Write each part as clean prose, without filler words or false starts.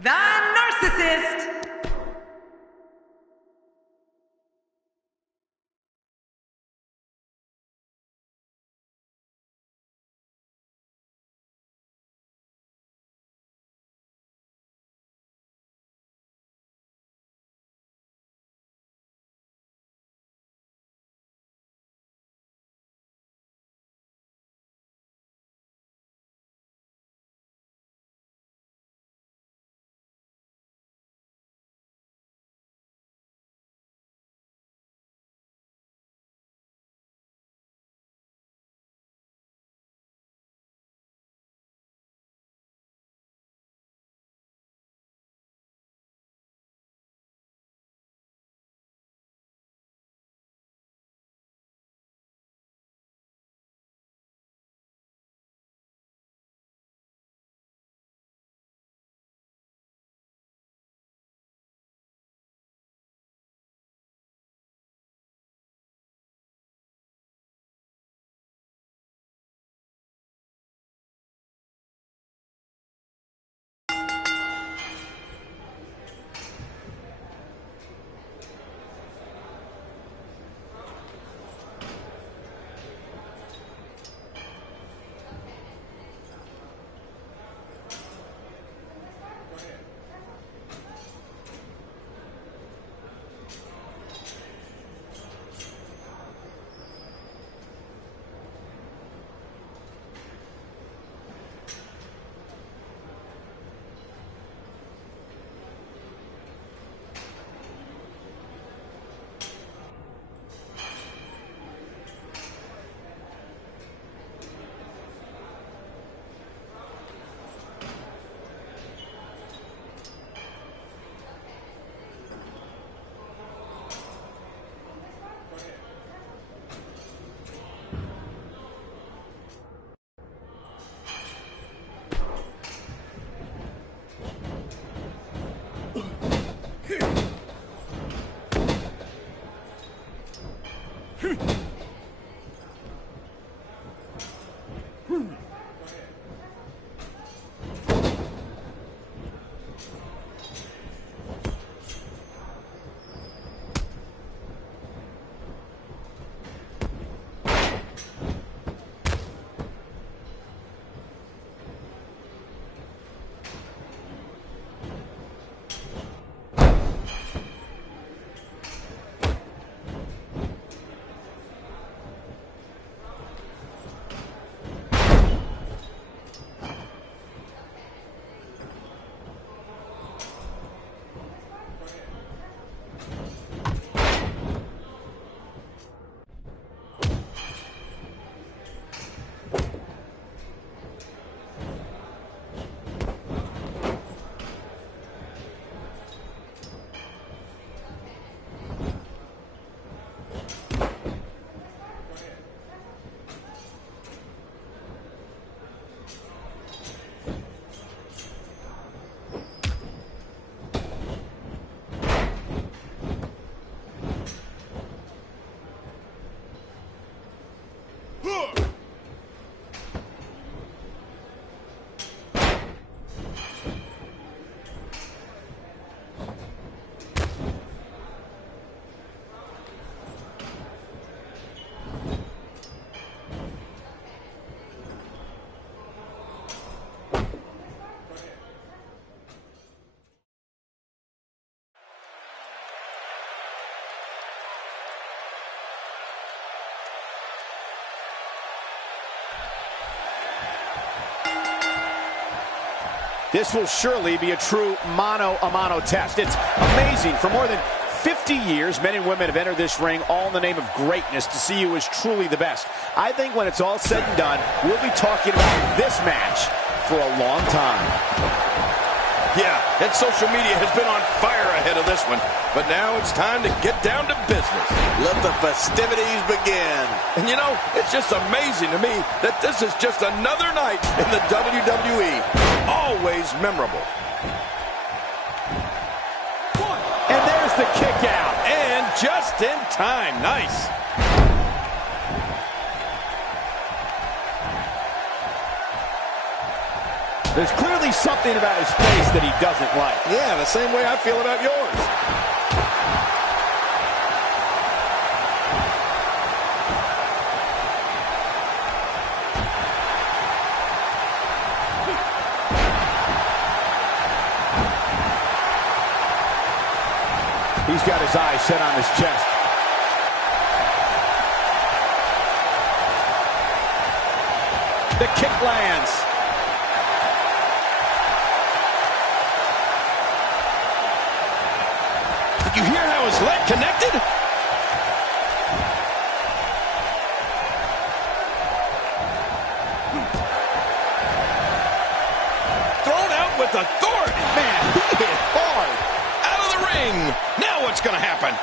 The Narcissist. This will surely be a true mano-a-mano test. It's amazing. For more than 50 years, men and women have entered this ring all in the name of greatness to see who is truly the best. I think when it's all said and done, we'll be talking about this match for a long time. Yeah, and social media has been on fire ahead of this one. But now it's time to get down to business. Let the festivities begin. And you know, it's just amazing to me that this is just another night in the WWE. Always memorable. And there's the kick out. And just in time. Nice. There's clearly something about his face that he doesn't like. Yeah, the same way I feel about yours. He's got his eyes set on his chest. The kick lands. Did you hear how his leg connected? Thrown out with authority. Man, he hit hard. Out of the ring. Now what's going to happen?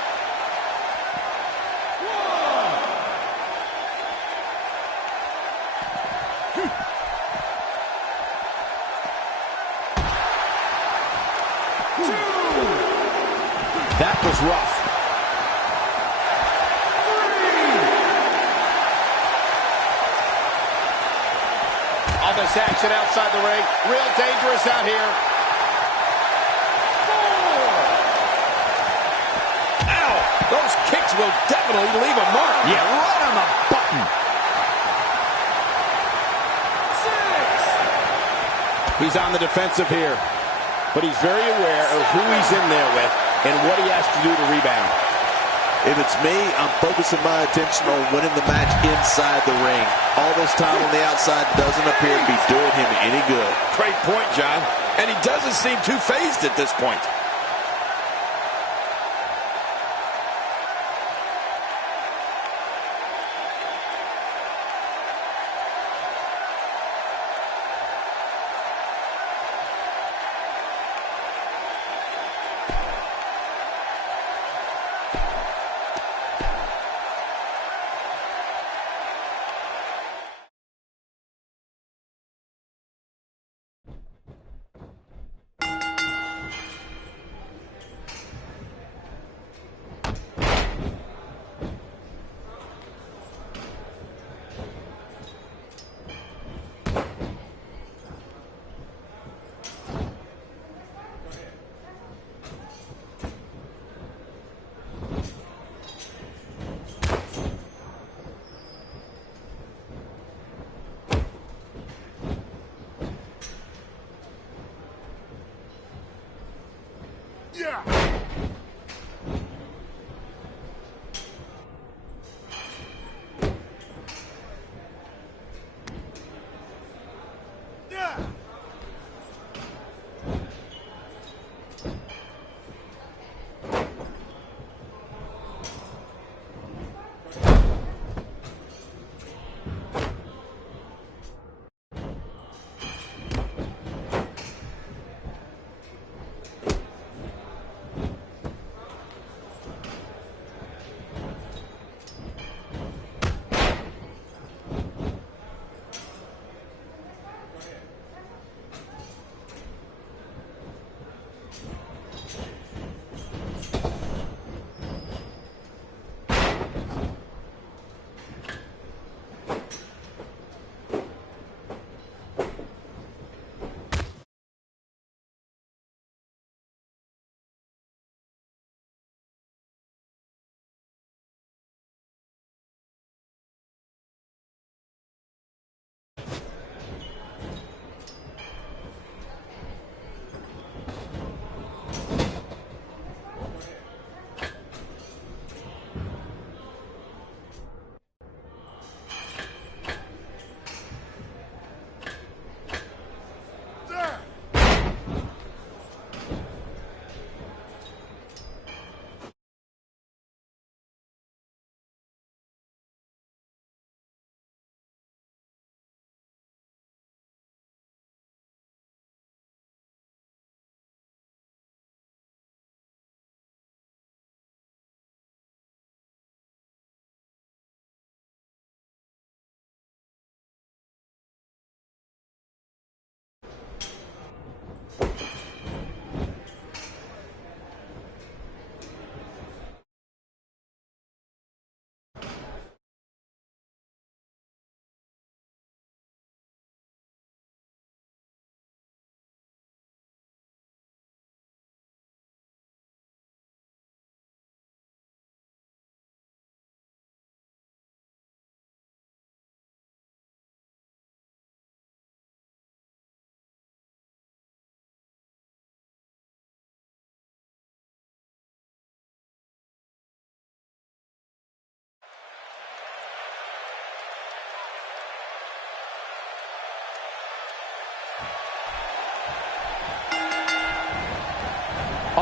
That was rough. All this action outside the ring. Real dangerous out here. Ow! Those kicks will definitely leave a mark. Yeah, right on the button. 6. He's on the defensive here, but he's very aware of who he's in there with and what he has to do to rebound. If it's me, I'm focusing my attention on winning the match inside the ring. All this time on the outside doesn't appear to be doing him any good. Great point, John. And he doesn't seem too phased at this point.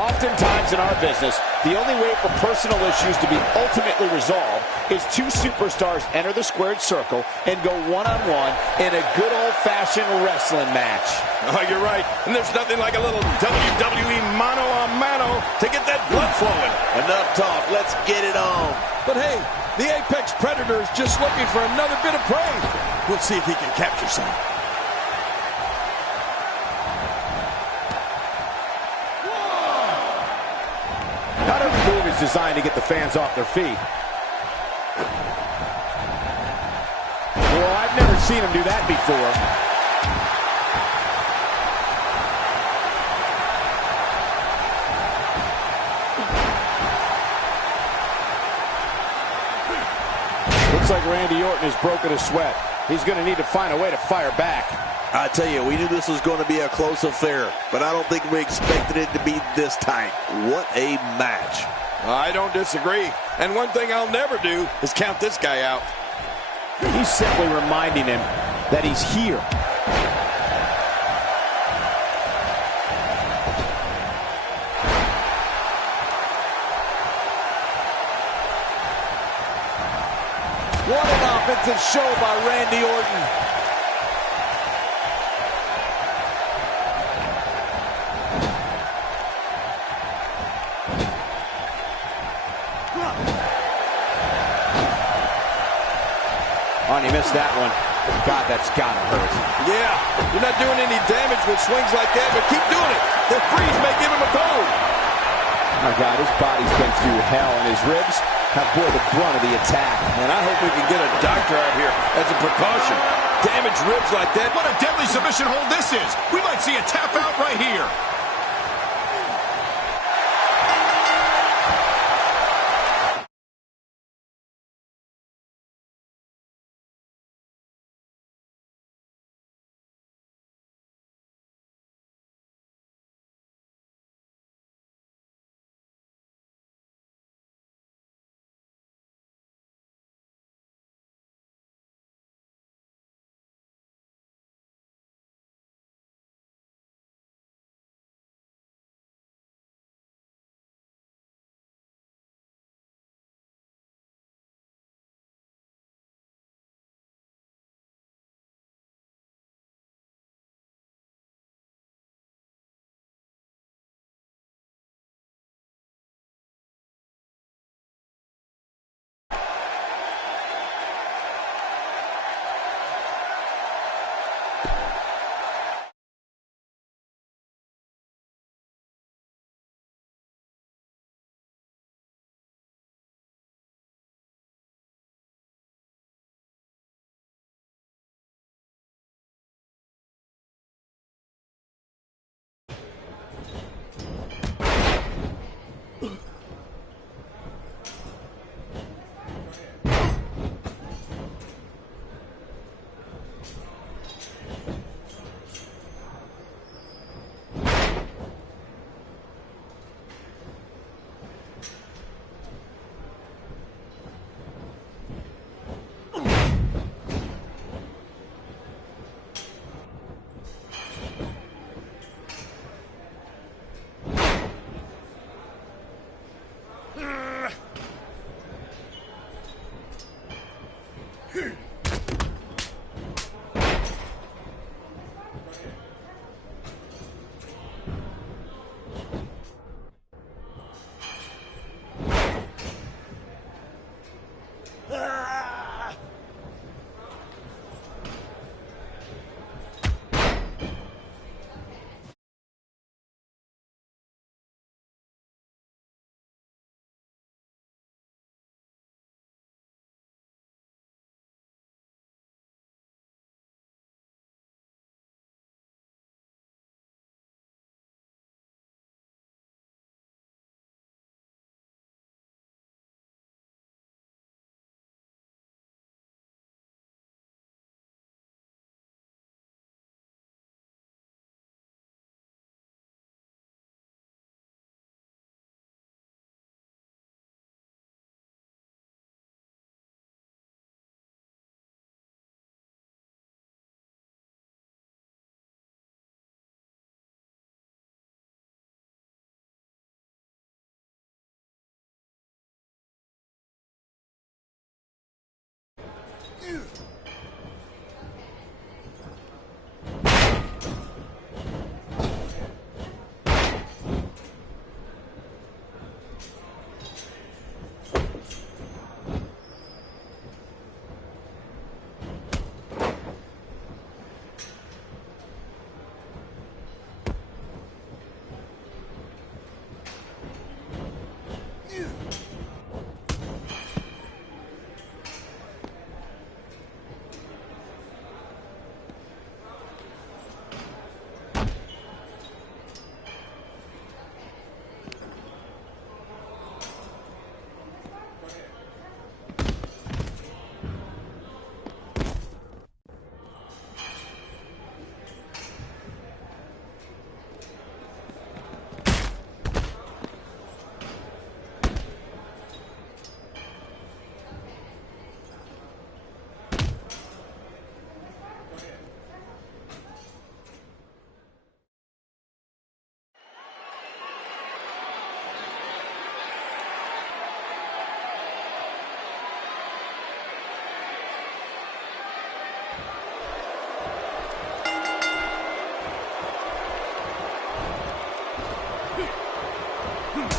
Oftentimes in our business, the only way for personal issues to be ultimately resolved is two superstars enter the squared circle and go one-on-one in a good old-fashioned wrestling match. Oh, you're right. And there's nothing like a little WWE mano-a-mano to get that blood flowing. Enough talk. Let's get it on. But hey, the Apex Predator is just looking for another bit of prey. We'll see if he can capture some. Not every move is designed to get the fans off their feet. Well, I've never seen him do that before. Looks like Randy Orton has broken a sweat. He's going to need to find a way to fire back. I tell you, we knew this was going to be a close affair, but I don't think we expected it to be this tight. What a match. I don't disagree. And one thing I'll never do is count this guy out. He's simply reminding him that he's here. What an offensive show by Randy Orton. Oh, and he missed that one. God, that's gotta hurt. Yeah, you're not doing any damage with swings like that, but keep doing it. The freeze may give him a cold. My God, his body's been through hell, and his ribs have bore the brunt of the attack. And I hope we can get a doctor out here as a precaution. Damaged ribs like that. What a deadly submission hold this is. We might see a tap out right here.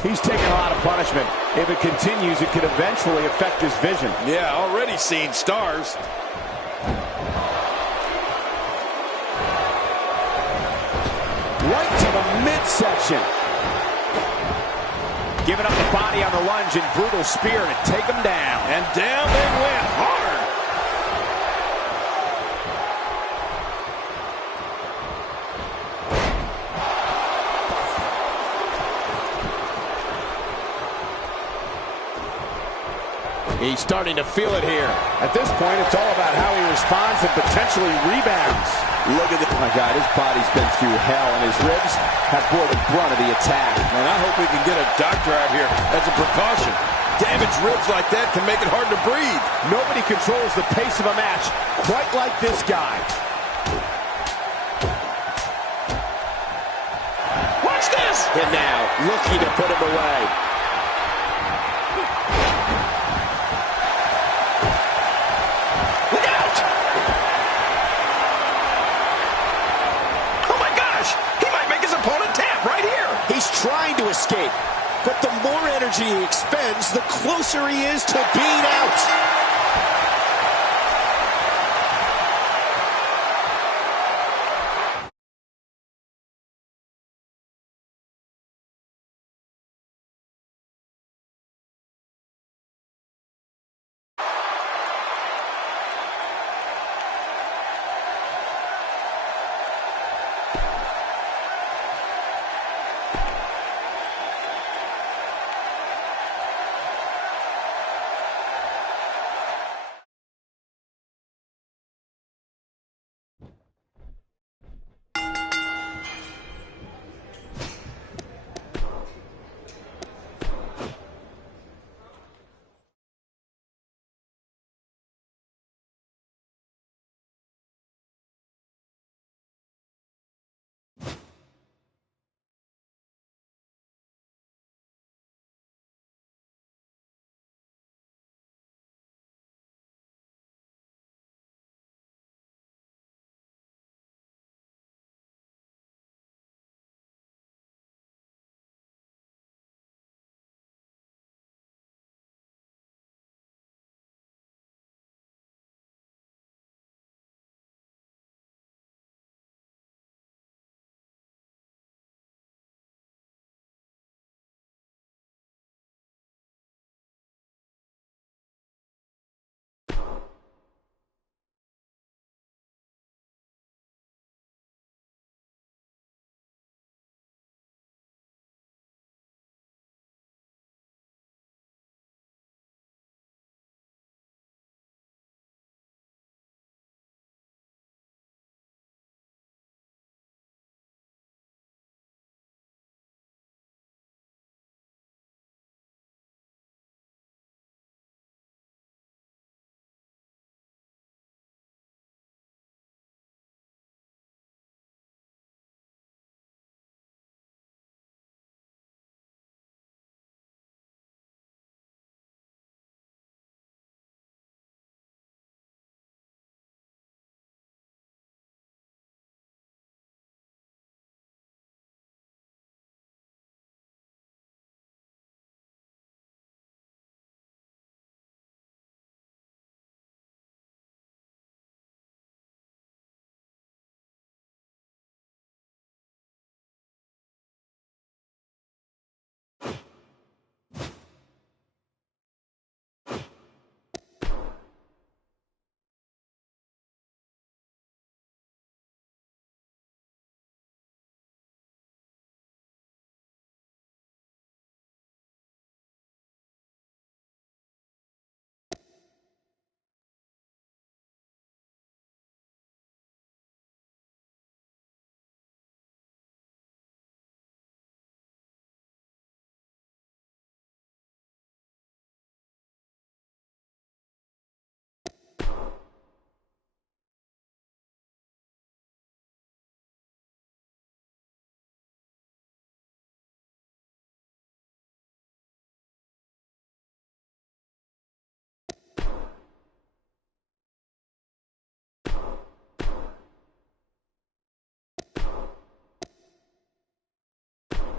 He's taking a lot of punishment. If it continues, it could eventually affect his vision. Yeah, already seeing stars. Right to the midsection. Giving up the body on the lunge and brutal spear to take him down. And down they went hard. He's starting to feel it here. At this point, it's all about how he responds and potentially rebounds. Look at this. Oh my God, his body's been through hell, and his ribs have bore the brunt of the attack. And I hope we can get a doctor out here as a precaution. Damaged ribs like that can make it hard to breathe. Nobody controls the pace of a match quite like this guy. Watch this! And now, looking to put him away. Look out! Oh my gosh! He might make his opponent tap right here! He's trying to escape, but the more energy he expends, the closer he is to being out.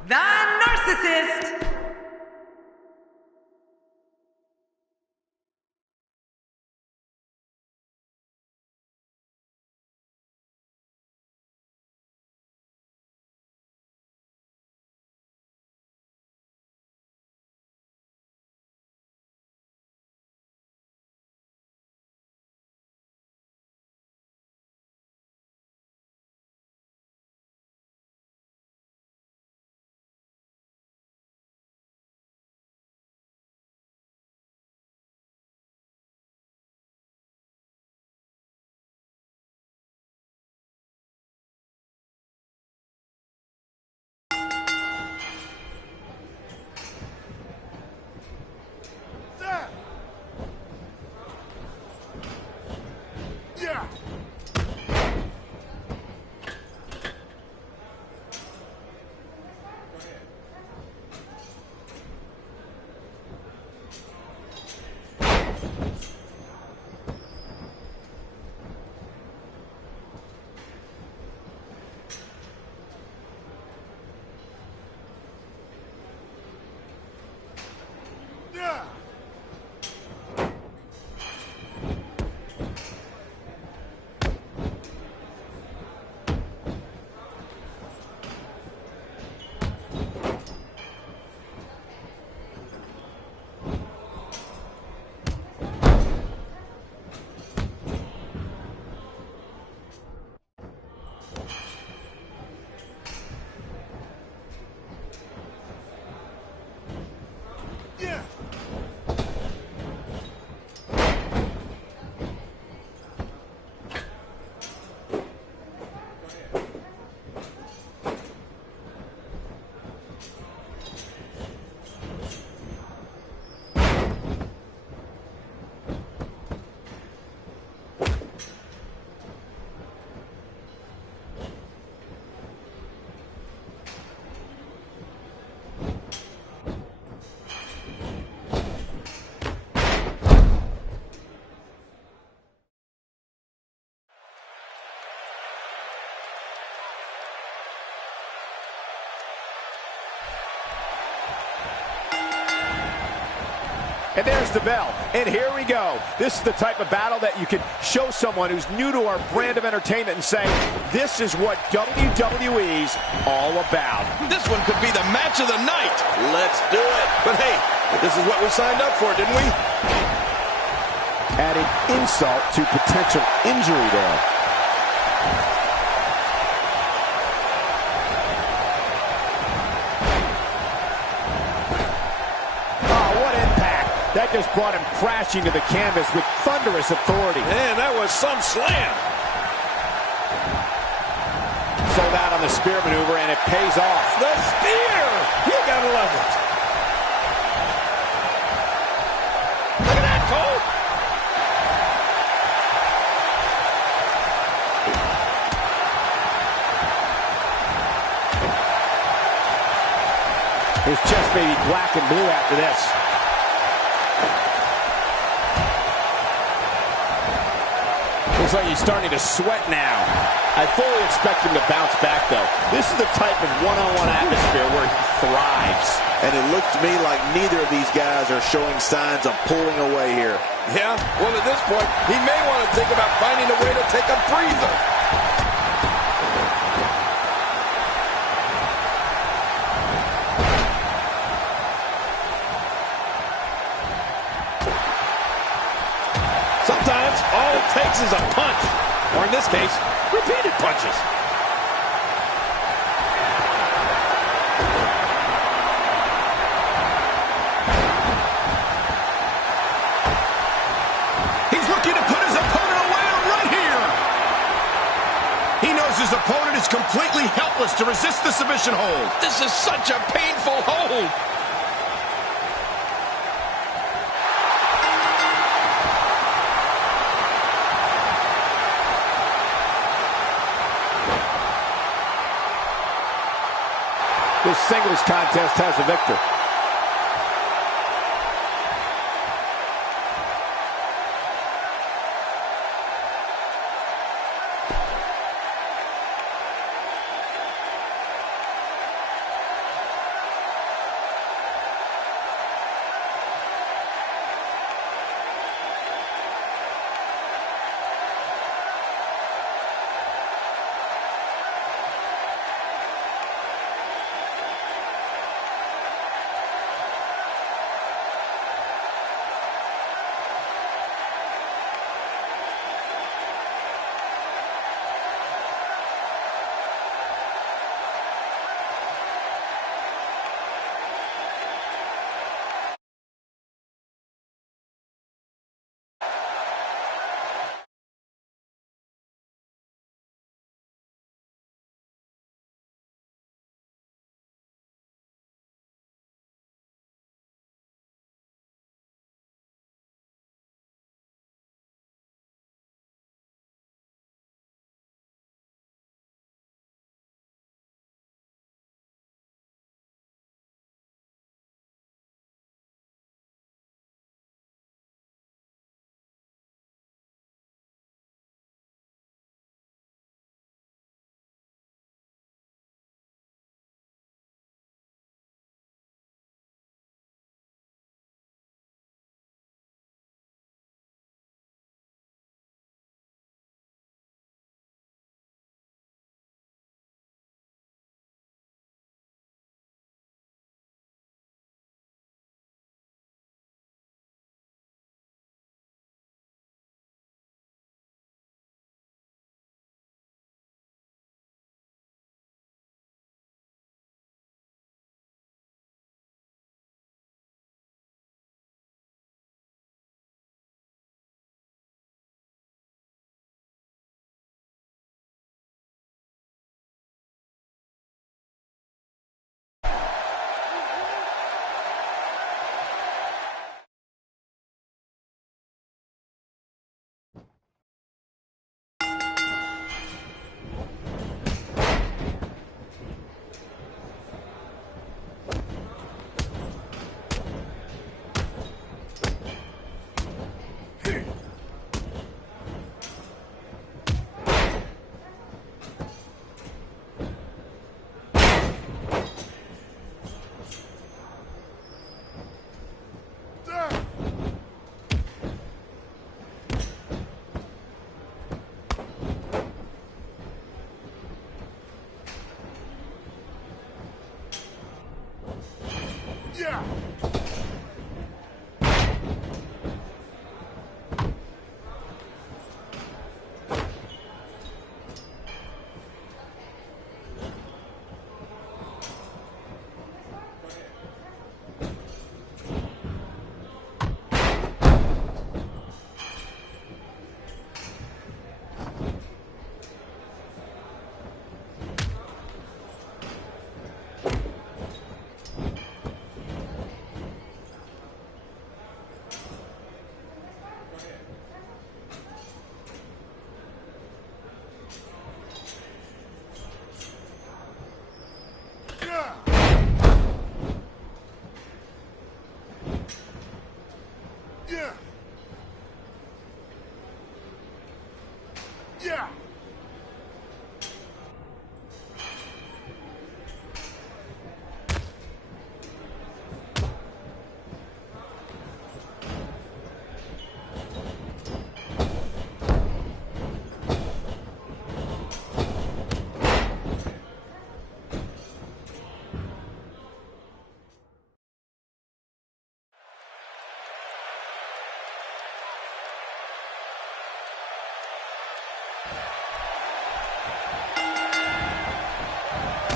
The Narcissist. And there's the bell. And here we go. This is the type of battle that you can show someone who's new to our brand of entertainment and say, this is what WWE's all about. This one could be the match of the night. Let's do it. But hey, this is what we signed up for, didn't we? Adding insult to potential injury there. That just brought him crashing to the canvas with thunderous authority. Man, that was some slam. Sold out on the spear maneuver, and it pays off. The spear! You gotta love it. Look at that, Cole! His chest may be black and blue after this. Looks like he's starting to sweat now. I fully expect him to bounce back, though. This is the type of one-on-one atmosphere where he thrives. And it looks to me like neither of these guys are showing signs of pulling away here. Yeah, well, at this point, he may want to think about finding a way to take a breather. Sometimes all it takes is a punch, or in this case, repeated punches. He's looking to put his opponent away right here. He knows his opponent is completely helpless to resist the submission hold. This is such a painful hold. This singles contest has a victor.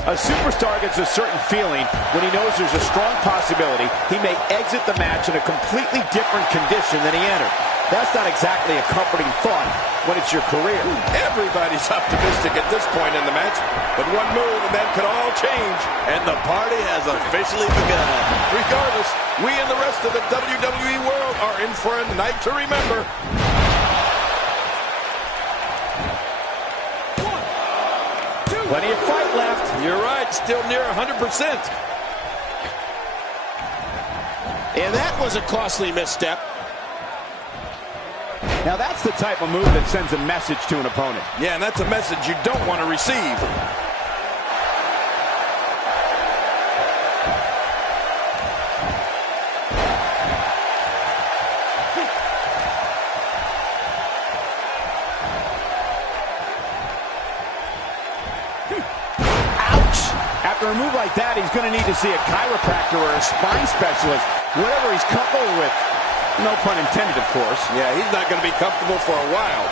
A superstar gets a certain feeling when he knows there's a strong possibility he may exit the match in a completely different condition than he entered. That's not exactly a comforting thought when it's your career. Everybody's optimistic at this point in the match, but one move and that could all change. And the party has officially begun. Regardless, we and the rest of the WWE world are in for a night to remember. Plenty of fight left. You're right, still near 100%. And that was a costly misstep. Now that's the type of move that sends a message to an opponent. Yeah, and that's a message you don't want to receive. After a move like that, he's going to need to see a chiropractor or a spine specialist, whatever he's comfortable with. No pun intended, of course. Yeah, he's not going to be comfortable for a while.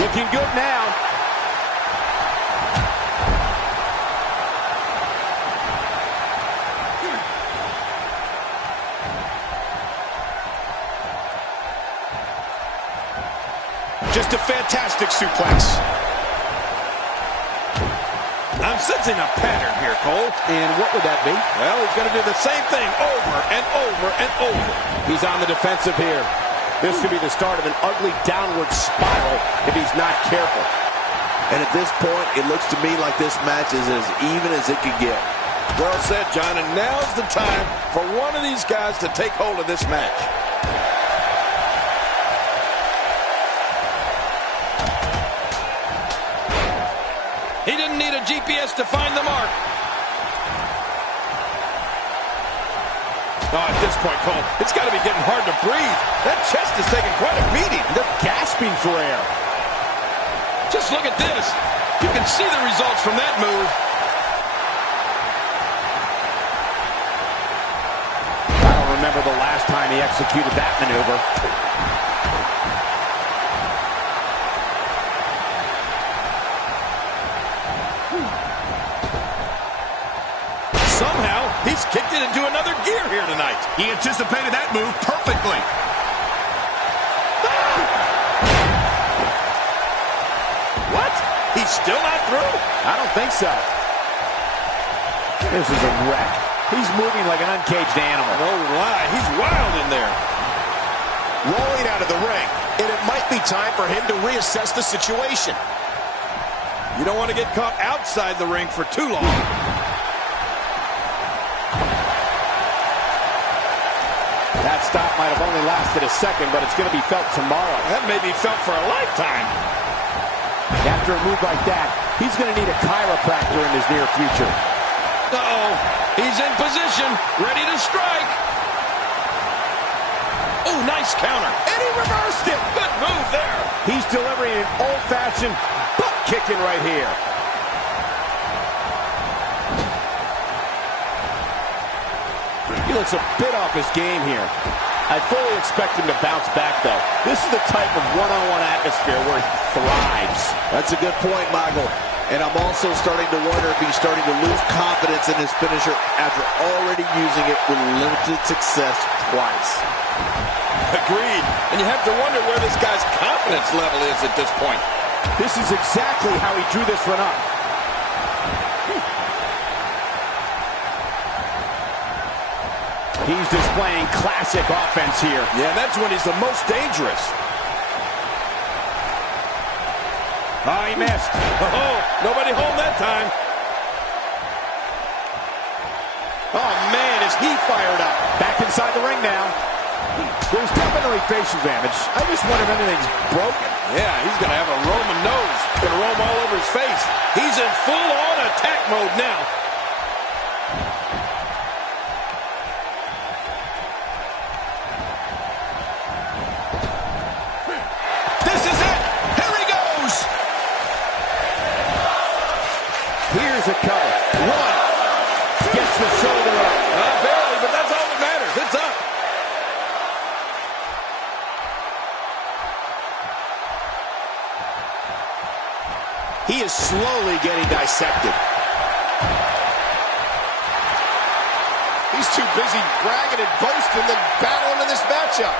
Looking good now. Just a fantastic suplex. I'm sensing a pattern here, Cole. And what would that be? Well, he's going to do the same thing over and over and over. He's on the defensive here. This could be the start of an ugly downward spiral if he's not careful. And at this point, it looks to me like this match is as even as it could get. Well said, John, and now's the time for one of these guys to take hold of this match. He didn't need a GPS to find the mark. Oh, at this point, Cole, it's got to be getting hard to breathe. That chest is taking quite a beating. They're gasping for air. Just look at this. You can see the results from that move. I don't remember the last time he executed that maneuver. Somehow, he's kicked it into another gear here tonight. He anticipated that move perfectly. What? He's still not through? I don't think so. This is a wreck. He's moving like an uncaged animal. No lie, he's wild in there. Rolling out of the ring, and it might be time for him to reassess the situation. You don't want to get caught outside the ring for too long. That stop might have only lasted a second, but it's going to be felt tomorrow. That may be felt for a lifetime. After a move like that, he's going to need a chiropractor in his near future. Uh-oh. He's in position, ready to strike. Oh, nice counter. And he reversed it. Good move there. He's delivering an old-fashioned butt kicking right here. He looks a bit off his game here. I fully expect him to bounce back, though. This is the type of one-on-one atmosphere where he thrives. That's a good point, Michael. And I'm also starting to wonder if he's starting to lose confidence in his finisher after already using it with limited success twice. Agreed. And you have to wonder where this guy's confidence level is at this point. This is exactly how he drew this one up. He's displaying classic offense here. Yeah, that's when he's the most dangerous. Oh, he missed. Oh, nobody home that time. Oh, man, is he fired up. Back inside the ring now. There's definitely facial damage. I just wonder if anything's broken. Yeah, he's going to have a Roman nose. Going to roam all over his face. He's in full-on attack mode now. This is it. Here he goes. Here's a cover. One. Gets the shoulder up. Barely, but that's all that matters. It's up. He is slowly getting dissected. He's too busy bragging and boasting than battling in this matchup.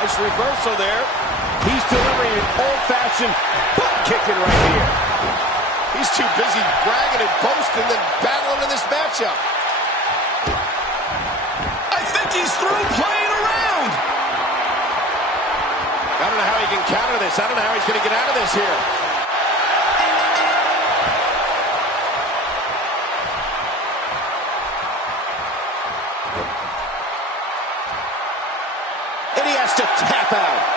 Nice reversal there. He's delivering an old-fashioned butt kicking right here. He's too busy bragging and boasting than battling in this matchup. I think he's through playing around. I don't know how he can counter this. I don't know how he's going to get out of this here. And he has to tap out.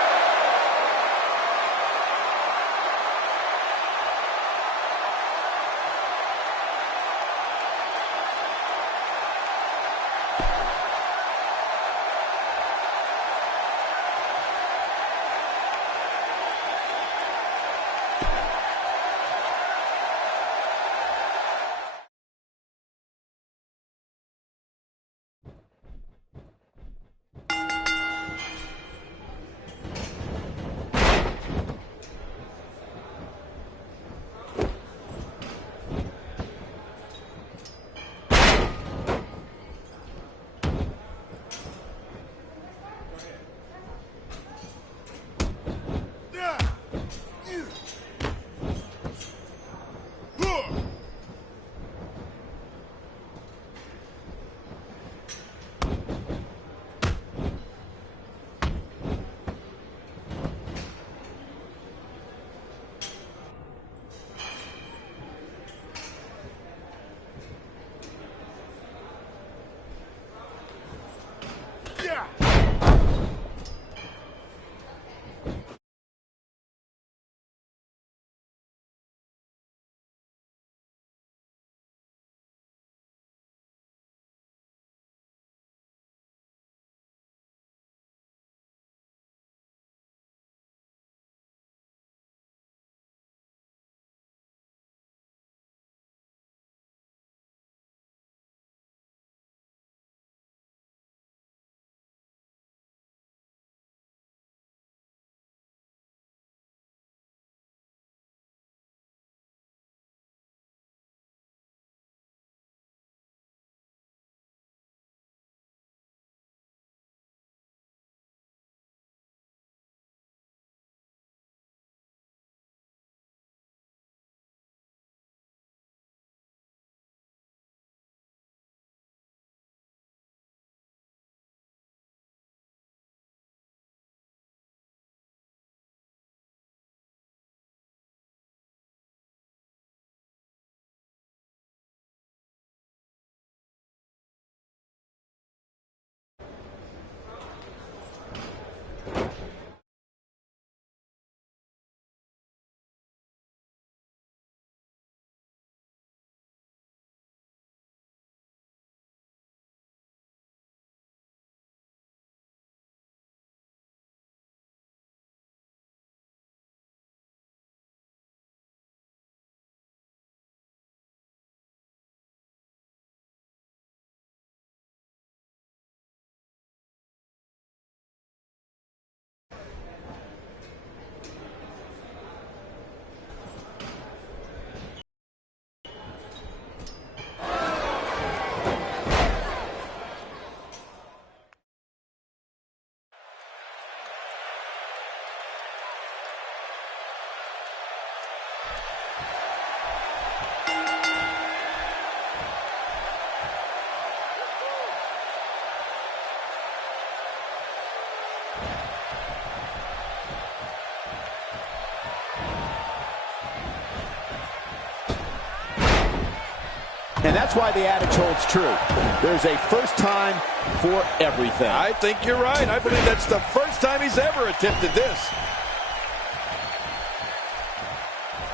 And that's why the adage holds true. There's a first time for everything. I think you're right. I believe that's the first time he's ever attempted this.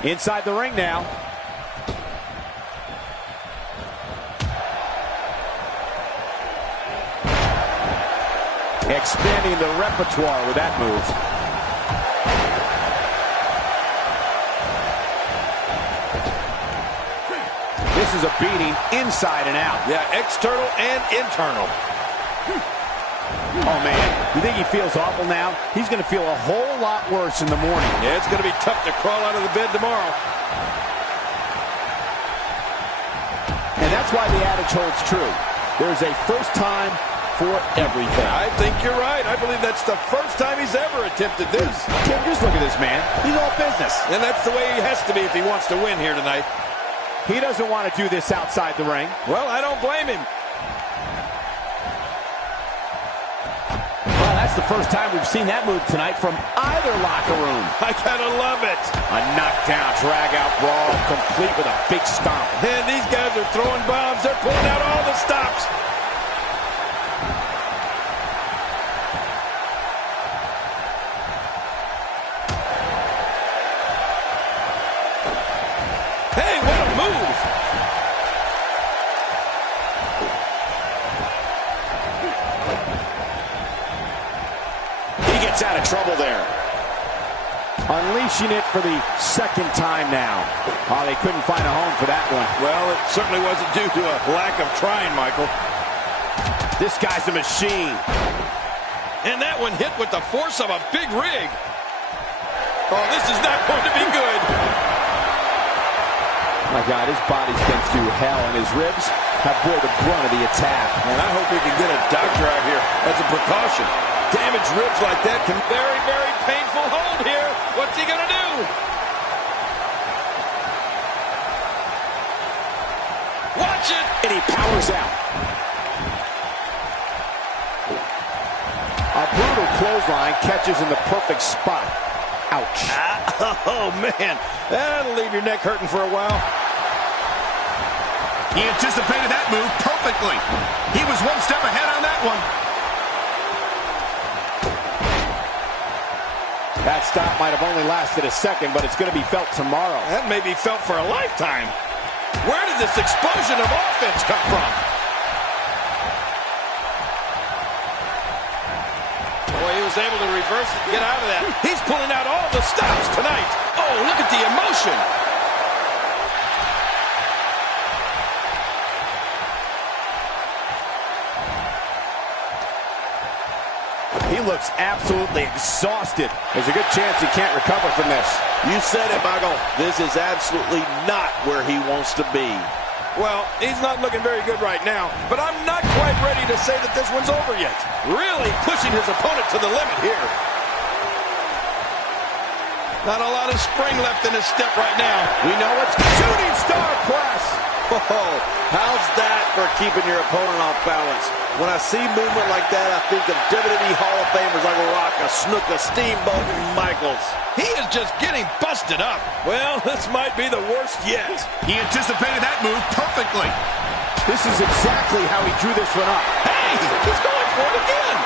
Inside the ring now. Expanding the repertoire with that move. This is a beating inside and out. Yeah, external and internal. Oh, man, you think he feels awful now? He's going to feel a whole lot worse in the morning. Yeah, it's going to be tough to crawl out of the bed tomorrow. And that's why the adage holds true. There's a first time for everything. I think you're right. I believe that's the first time he's ever attempted this. Kim, just look at this man. He's all business. And that's the way he has to be if he wants to win here tonight. He doesn't want to do this outside the ring. Well, I don't blame him. Well, that's the first time we've seen that move tonight from either locker room. I gotta love it. A knockdown, drag-out brawl, complete with a big stomp. And these guys are throwing bombs. They're pulling out all the stops. Hey, what a move. He gets out of trouble there. Unleashing it for the second time now. Oh, they couldn't find a home for that one. Well, it certainly wasn't due to a lack of trying, Michael. This guy's a machine. And that one hit with the force of a big rig. Oh, this is not going to be good. My God, his body's been through hell, and his ribs have bore the brunt of the attack. And I hope we can get a doctor out here as a precaution. Damaged ribs like that can very, very painful hold here. What's he going to do? Watch it. And he powers out. A brutal clothesline catches in the perfect spot. Ouch. Oh, man. That'll leave your neck hurting for a while. He anticipated that move perfectly. He was one step ahead on that one. That stop might have only lasted a second, but it's going to be felt tomorrow. That may be felt for a lifetime. Where did this explosion of offense come from? Boy, he was able to reverse it and get out of that. He's pulling out all the stops tonight. Oh, look at the emotion. He looks absolutely exhausted. There's a good chance he can't recover from this. You said it, Michael. This is absolutely not where he wants to be. Well, he's not looking very good right now, but I'm not quite ready to say that this one's over yet. Really pushing his opponent to the limit here. Not a lot of spring left in his step right now. We know it's shooting star press. Oh, how's that for keeping your opponent off balance? When I see movement like that, I think of WWE Hall of Famers like Rock, Snuka, Steamboat, and Michaels. He is just getting busted up. Well, this might be the worst yet. He anticipated that move perfectly. This is exactly how he drew this one up. Hey, he's going for it again.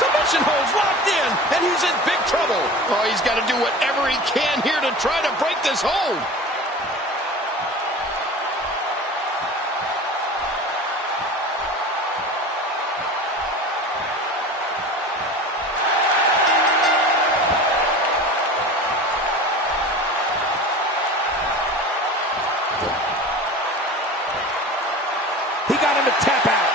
Submission holds locked in, and he's in big trouble. Oh, he's got to do whatever he can here to try to break this hold. He got him to tap out.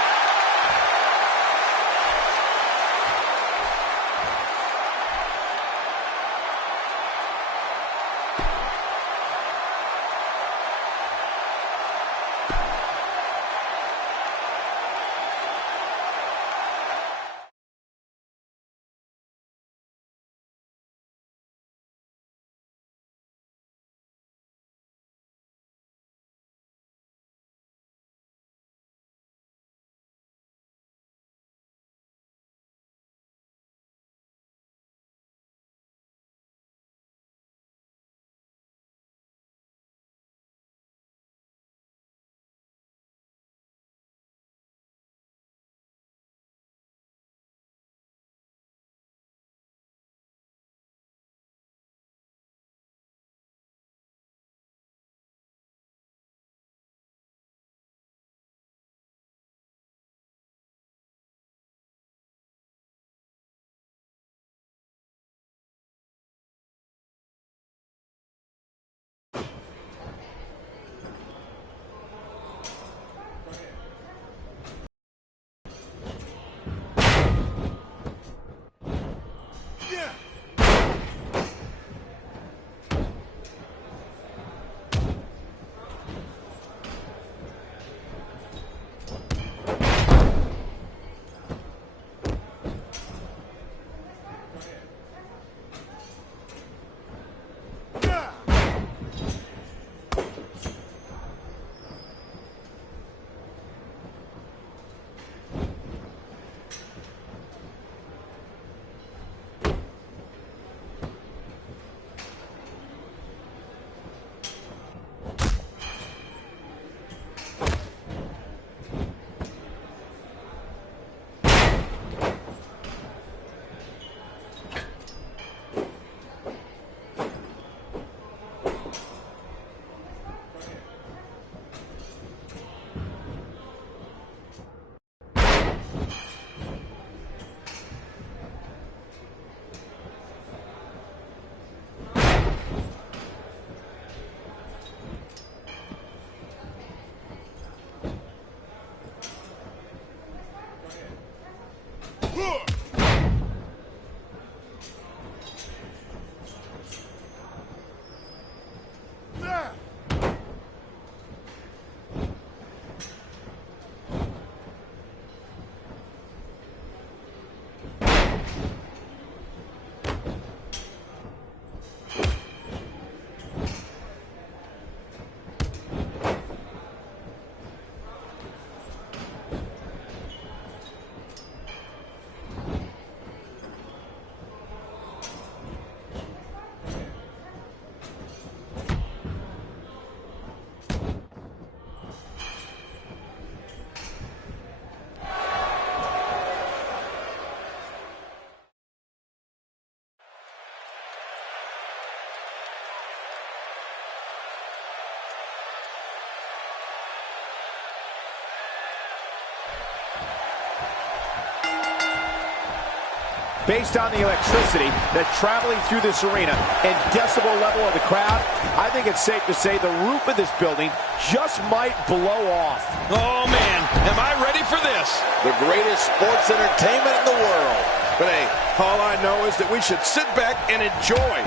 Based on the electricity that's traveling through this arena and decibel level of the crowd, I think it's safe to say the roof of this building just might blow off. Oh, man, am I ready for this? The greatest sports entertainment in the world. But hey, all I know is that we should sit back and enjoy.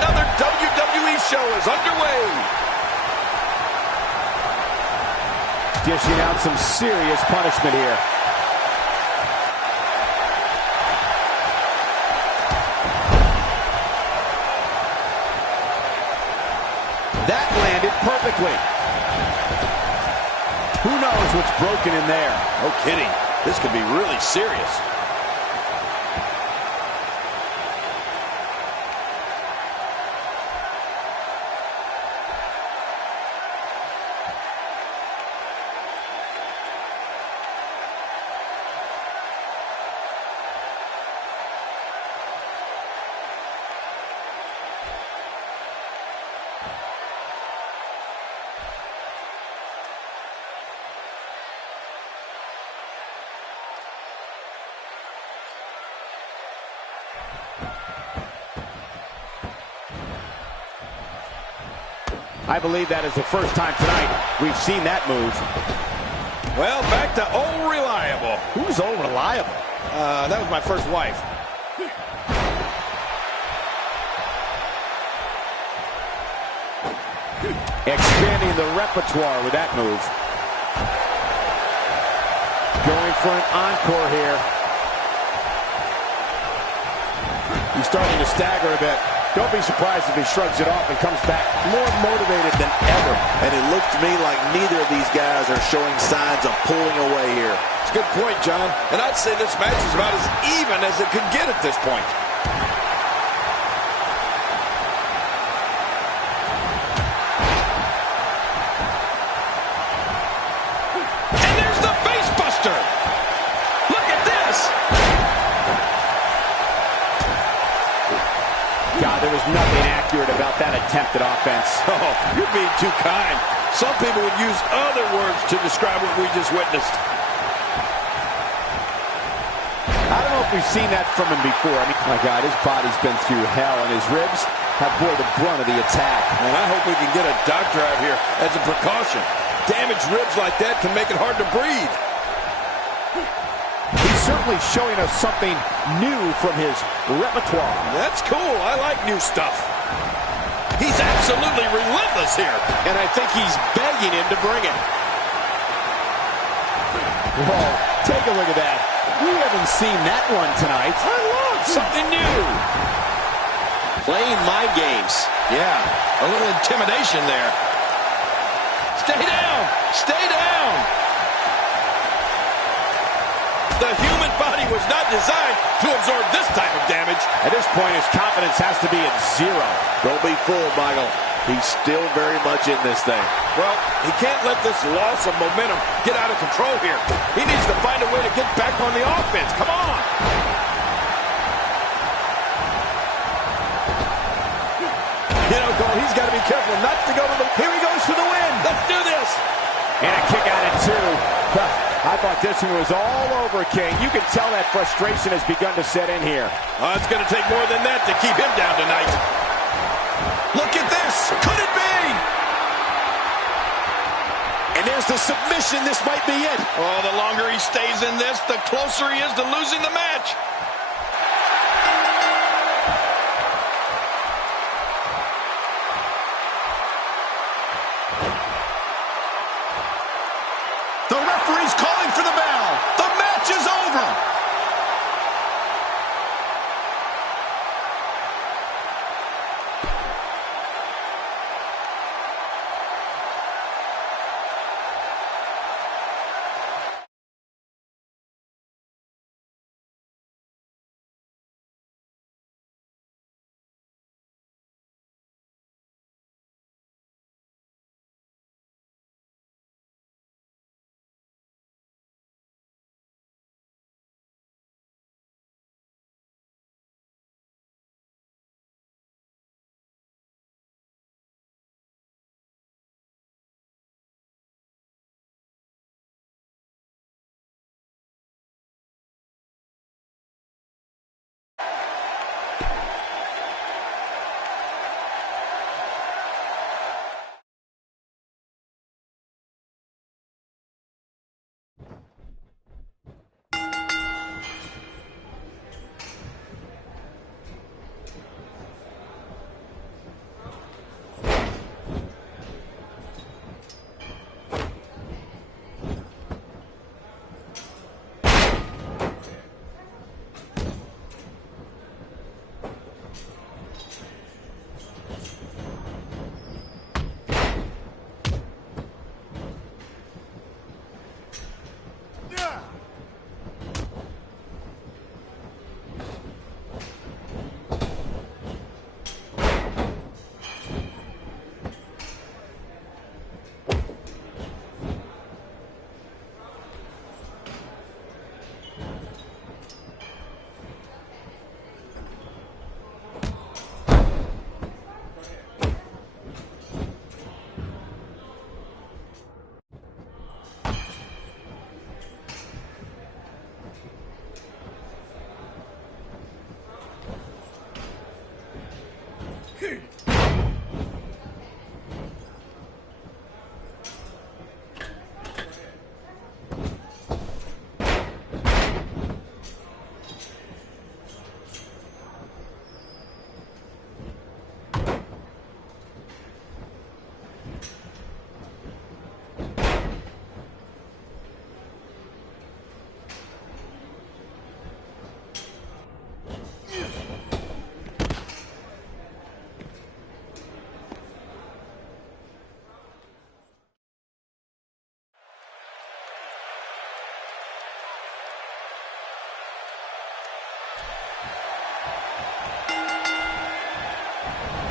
Another WWE show is underway. Dishing out some serious punishment here. That landed perfectly. Who knows what's broken in there? No kidding. This could be really serious. I believe that is the first time tonight we've seen that move. Well, back to old reliable. Who's old reliable? That was my first wife. Expanding the repertoire with that move. Going for an encore here. He's starting to stagger a bit. Don't be surprised if he shrugs it off and comes back more motivated than ever. And it looked to me like neither of these guys are showing signs of pulling away here. It's a good point, John. And I'd say this match is about as even as it could get at this point. And there's the face buster. Look at this. God, there was nothing accurate about that attempt at offense. Oh, you're being too kind. Some people would use other words to describe what we just witnessed. I don't know if we've seen that from him before. I mean, my God, his body's been through hell, and his ribs have bore the brunt of the attack. And I hope we can get a doctor out here as a precaution. Damaged ribs like that can make it hard to breathe. He's certainly showing us something new from his repertoire. That's cool. I like new stuff. He's absolutely relentless here. And I think he's begging him to bring it. Whoa, take a look at that. We haven't seen that one tonight. I love something new. Playing mind games. Yeah, a little intimidation there. Stay down. Stay down. The human body was not designed to absorb this type of damage. At this point, his confidence has to be at zero. Don't be fooled, Michael. He's still very much in this thing. Well, he can't let this loss of momentum get out of control here. He needs to find a way to get back on the offense. Come on. You know, Cole, he's got to be careful not to go to the... Here he goes for the win. Let's do this. And a kick out at two. I thought this one was all over, King. You can tell that frustration has begun to set in here. It's going to take more than that to keep him down tonight. Look at this. Could it be? And there's the submission. This might be it. Oh, the longer he stays in this, the closer he is to losing the match. The referee's calling for the bell. The match is over.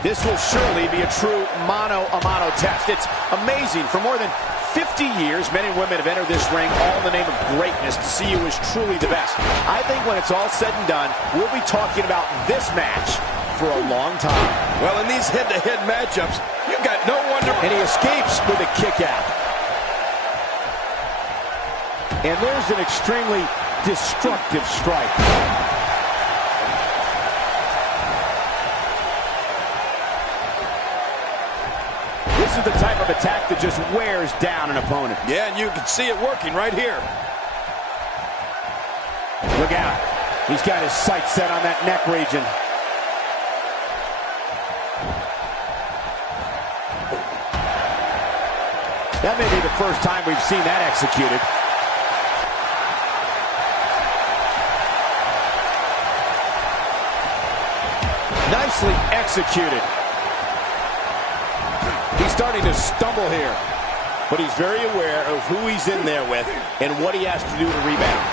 This will surely be a true mano-a-mano test. It's amazing. For more than 50 years, men and women have entered this ring all in the name of greatness to see who is truly the best. I think when it's all said and done, we'll be talking about this match for a long time. Well, in these head-to-head matchups, you got no wonder. And he escapes with a kick out. And there's an extremely destructive strike. This is the type of attack that just wears down an opponent. Yeah, and you can see it working right here. Look out. He's got his sights set on that neck region. That may be the first time we've seen that executed. Nicely executed. He's starting to stumble here, but he's very aware of who he's in there with and what he has to do to rebound.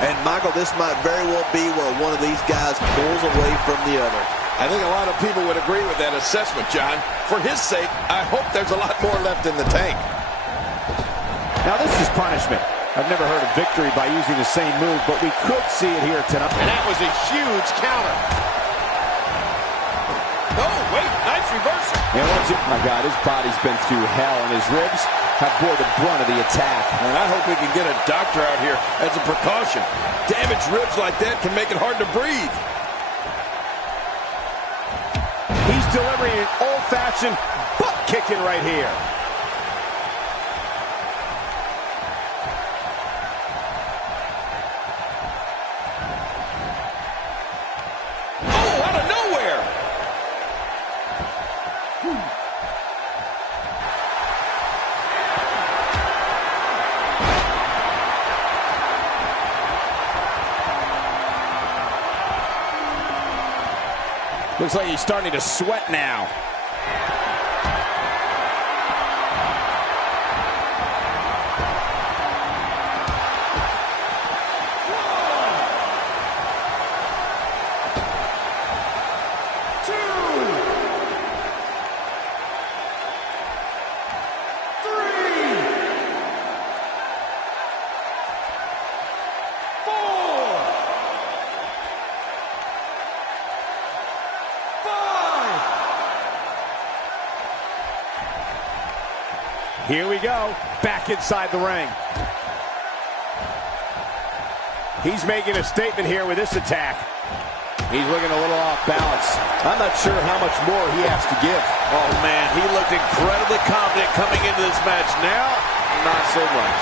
And Michael, this might very well be where one of these guys pulls away from the other. I think a lot of people would agree with that assessment, John. For his sake, I hope there's a lot more left in the tank. Now this is punishment. I've never heard of victory by using the same move, but we could see it here tonight. And that was a huge counter. Oh, wait, nice reversal. And once it, my God, his body's been through hell, and his ribs have bore the brunt of the attack. And I hope we can get a doctor out here as a precaution. Damaged ribs like that can make it hard to breathe. He's delivering an old-fashioned butt kicking right here. Oh, out of nowhere. Looks like he's starting to sweat now. Here we go, back inside the ring. He's making a statement here with this attack. He's looking a little off balance. I'm not sure how much more he has to give. Oh, man, he looked incredibly confident coming into this match. Now, not so much.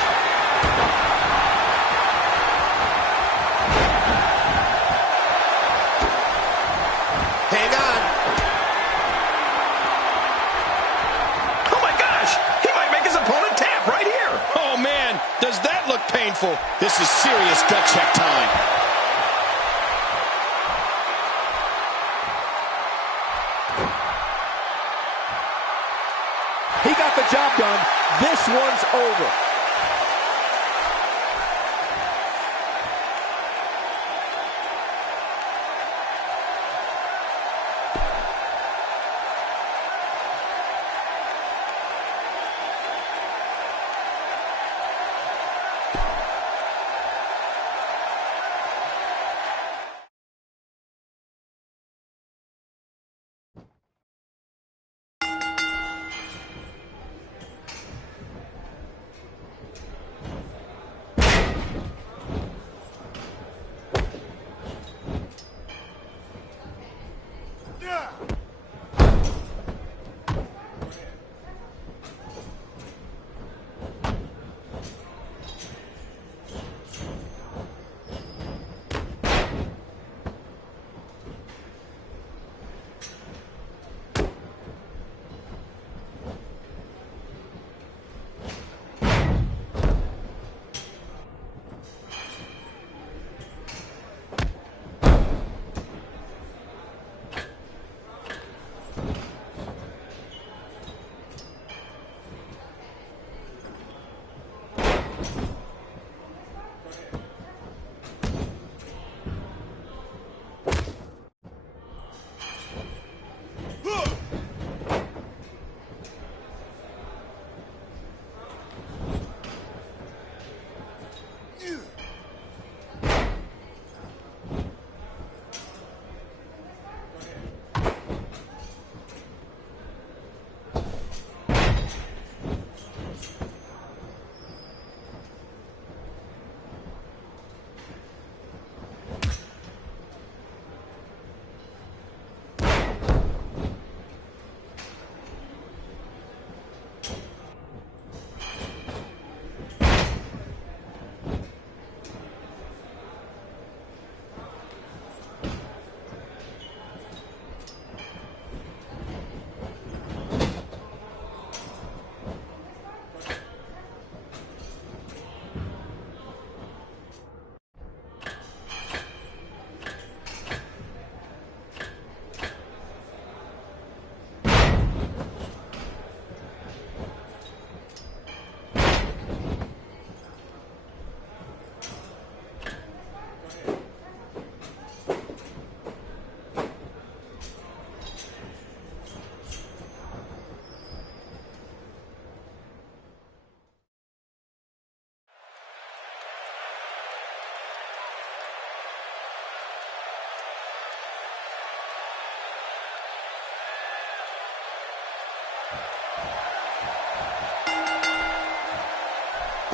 Hang on. Oh, my gosh. He might make his opponent tap right here. Oh, man, does that look painful? This is serious gut check time. He got the job done. This one's over.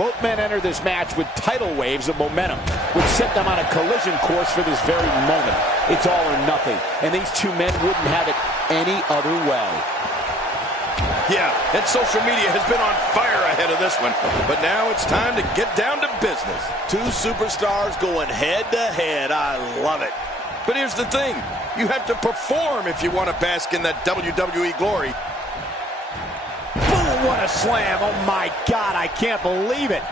Both men enter this match with tidal waves of momentum, which set them on a collision course for this very moment. It's all or nothing, and these two men wouldn't have it any other way. Yeah, and social media has been on fire ahead of this one. But now it's time to get down to business. Two superstars going head-to-head. I love it. But here's the thing. You have to perform if you want to bask in that WWE glory. Boom, what a slam. Oh, my God, I can't believe it.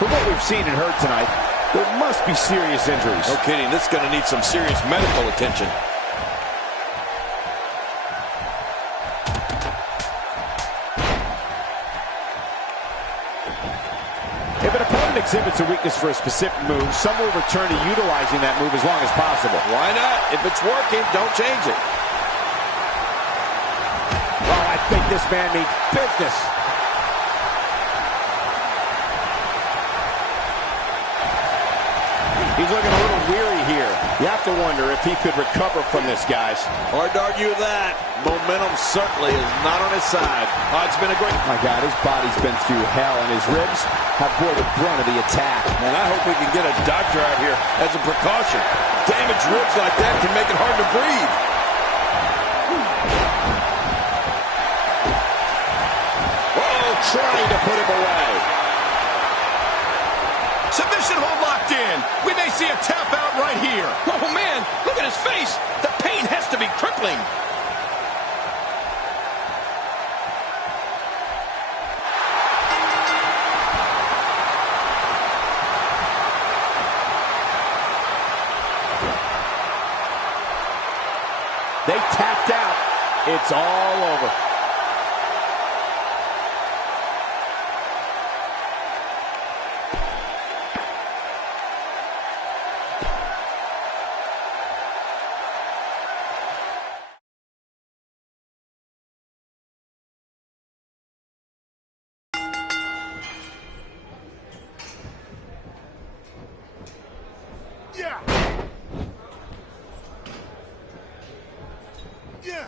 From what we've seen and heard tonight, there must be serious injuries. No kidding. This is going to need some serious medical attention. If an opponent exhibits a weakness for a specific move, some will return to utilizing that move as long as possible. Why not? If it's working, don't change it. Oh, I think this man means business. He's looking a little weary here. You have to wonder if he could recover from this, guys. Hard to argue with that. Momentum certainly is not on his side. Oh, it's been a great... My God, his body's been through hell, and his ribs have bore the brunt of the attack. And I hope we can get a doctor out here as a precaution. Damaged ribs like that can make it hard to breathe. Whoa, trying to put him away. Submission hold locked in. We may see a tap out right here. Oh, man, look at his face. The pain has to be crippling. They tapped out. It's all over. Yeah. Yeah.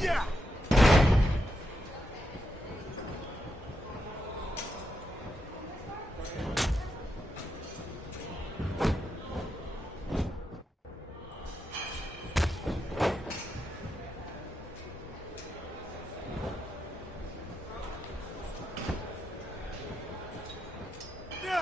Yeah. Yeah.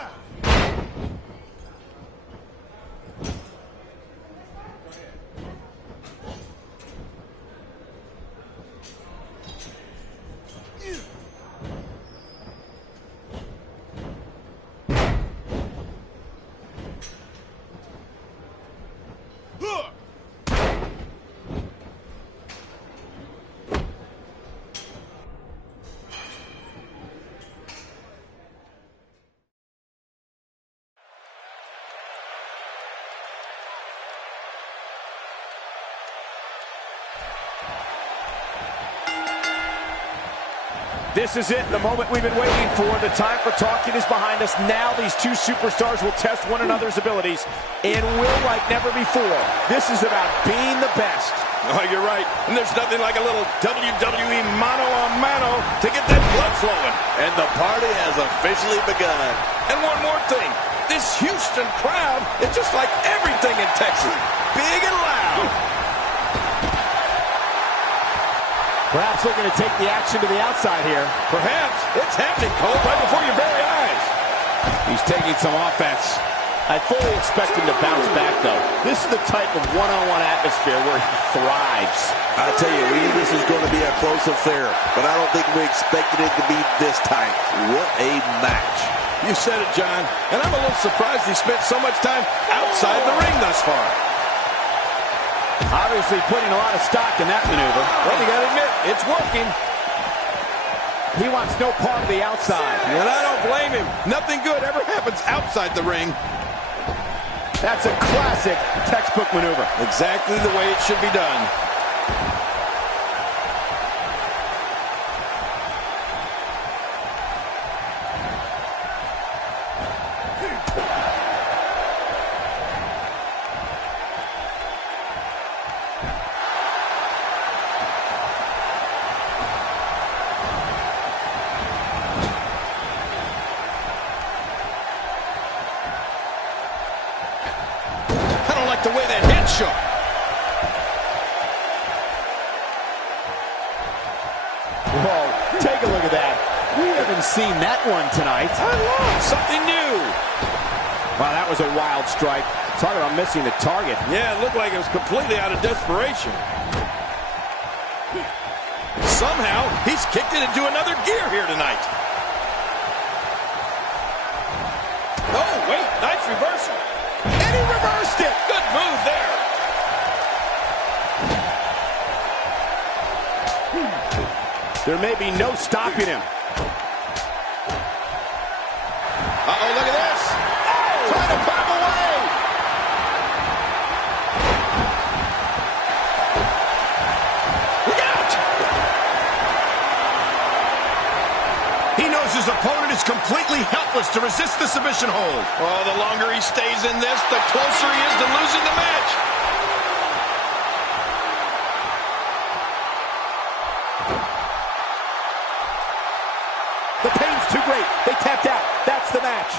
This is it, the moment we've been waiting for. The time for talking is behind us. Now these two superstars will test one another's abilities and will like never before. This is about being the best. Oh, you're right. And there's nothing like a little WWE mano-a-mano to get that blood flowing. And the party has officially begun. And one more thing. This Houston crowd is just like everything in Texas. Big and loud. Perhaps looking to take the action to the outside here. Perhaps. It's happening, Cole, right before your very eyes. He's taking some offense. I fully expect him to bounce back, though. This is the type of one-on-one atmosphere where he thrives. I tell you, we knew this was going to be a close affair, but I don't think we expected it to be this tight. What a match. You said it, John. And I'm a little surprised he spent so much time outside the ring thus far. Obviously putting a lot of stock in that maneuver. Well, you gotta admit, it's working. He wants no part of the outside. And I don't blame him. Nothing good ever happens outside the ring. That's a classic textbook maneuver. Exactly the way it should be done. The way that hit shook. Whoa, take a look at that. We haven't seen that one tonight. I love something new. Wow, that was a wild strike. Talk about missing the target. Yeah, it looked like it was completely out of desperation. Somehow, he's kicked it into another gear here tonight. Oh, wait, nice reversal. And he reversed it. Good move there. There may be no stopping him. Uh-oh, look at this. Oh, trying to put him away. Look out. He knows his opponent is completely helpless to resist the submission hold. Well, the longer he stays in this, the closer he is to losing the match. The pain's too great. They tapped out. That's the match.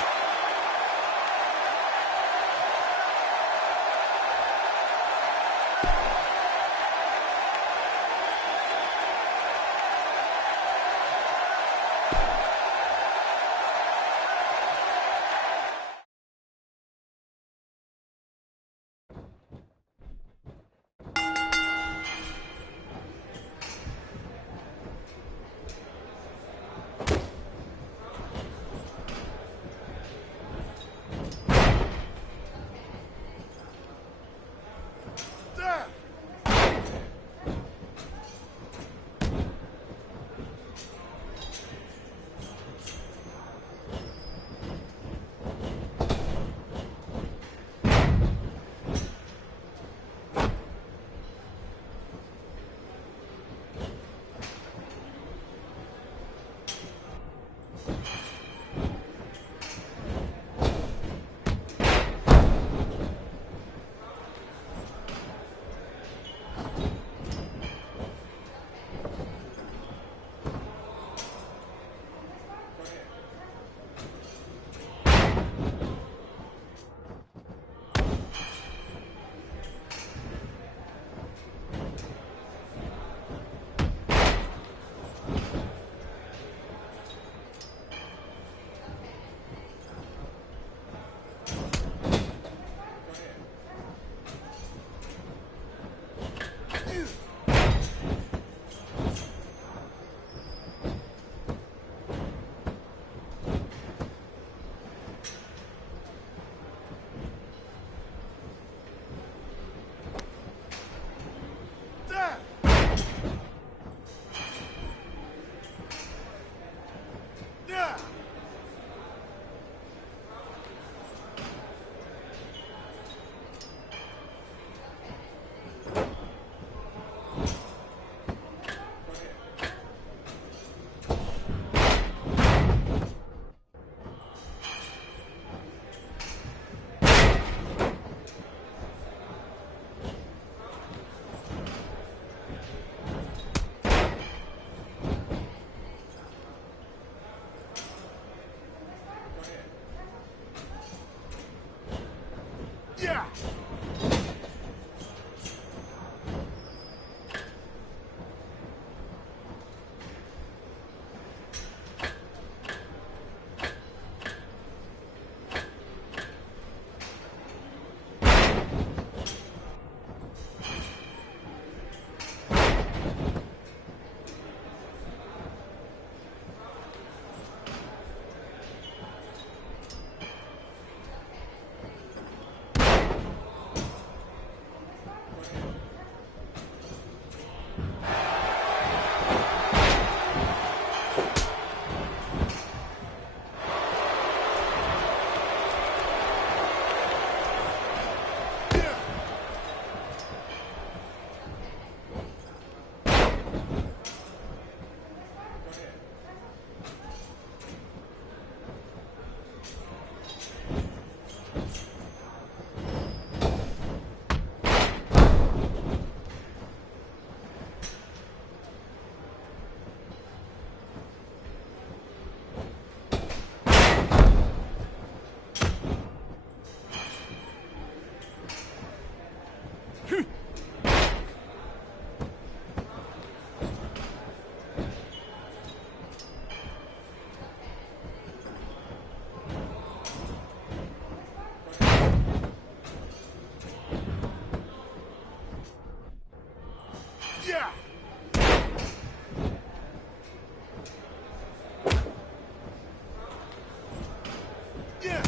Yeah. Yeah.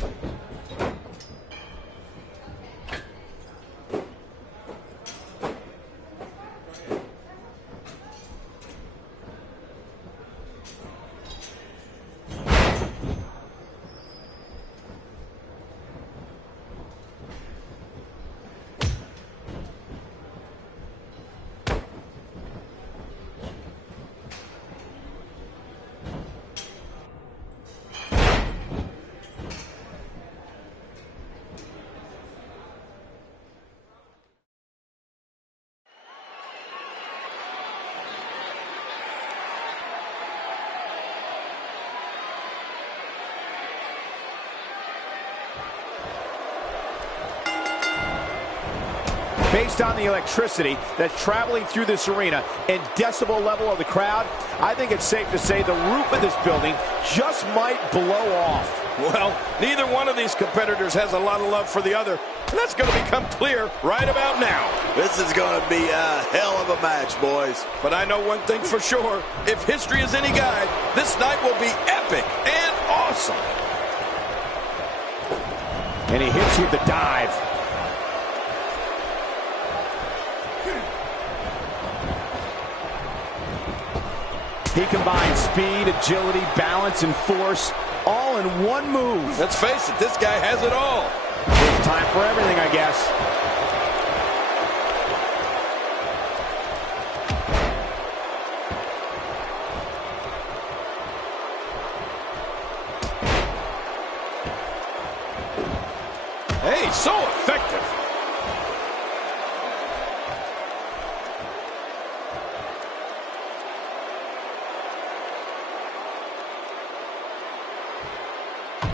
Based on the electricity that's traveling through this arena and decibel level of the crowd, I think it's safe to say the roof of this building just might blow off. Well, neither one of these competitors has a lot of love for the other. And that's going to become clear right about now. This is going to be a hell of a match, boys. But I know one thing for sure. If history is any guide, this night will be epic and awesome. And he hits with the dive. He combines speed, agility, balance, and force all in one move. Let's face it, this guy has it all. It's time for everything, I guess. Hey, so effective.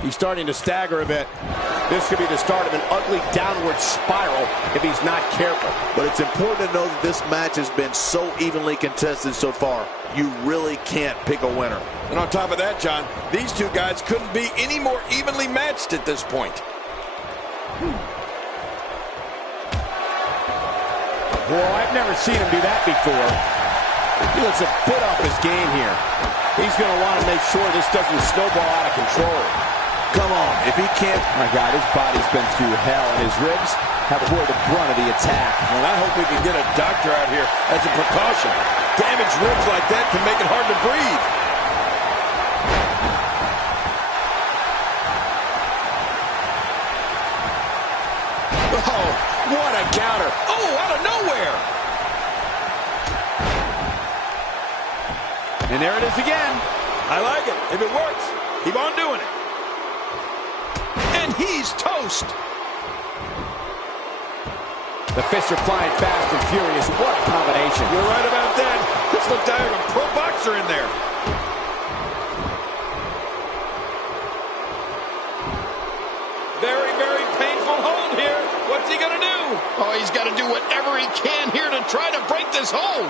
He's starting to stagger a bit. This could be the start of an ugly downward spiral if he's not careful. But it's important to know that this match has been so evenly contested so far. You really can't pick a winner. And on top of that, John, these two guys couldn't be any more evenly matched at this point. Well, I've never seen him do that before. He looks a bit off his game here. He's going to want to make sure this doesn't snowball out of control. Come on, if he can't... My God, his body's been through hell, and his ribs have bore the brunt of the attack. And I hope we can get a doctor out here as a precaution. Damaged ribs like that can make it hard to breathe. Oh, what a counter. Oh, out of nowhere. And there it is again. I like it. If it works, keep on doing it. And he's toast. The fists are flying fast and furious. What a combination. You're right about that. This looked like a pro boxer in there. Very, very painful hold here. What's he going to do? Oh, he's got to do whatever he can here to try to break this hold.